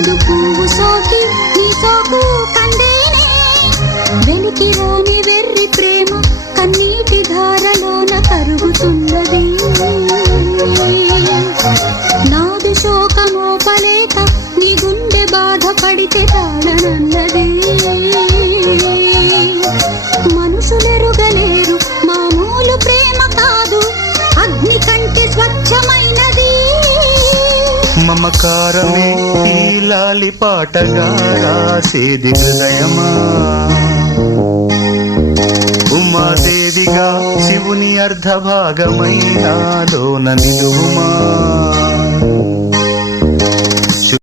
కాదు పువ్వు సోకి నీ సోకు కందేనే వెలికిరాని వెర్రి ప్రేమ కన్నీటి ధారలోన కరుగుతున్నది నాదు శోకమోపలేక నీ గుండె బాధపడితే తాళనన్నది మనుషులెరుగలేరు మామూలు ప్రేమ కాదు అగ్ని కంటే స్వచ్ఛమైనది మమకారమే ఈ లాలి పాటగా రాసేది హృదయమా ఉమాదేవిగా శివుని అర్ధభాగమైనాలోన నిలువుమా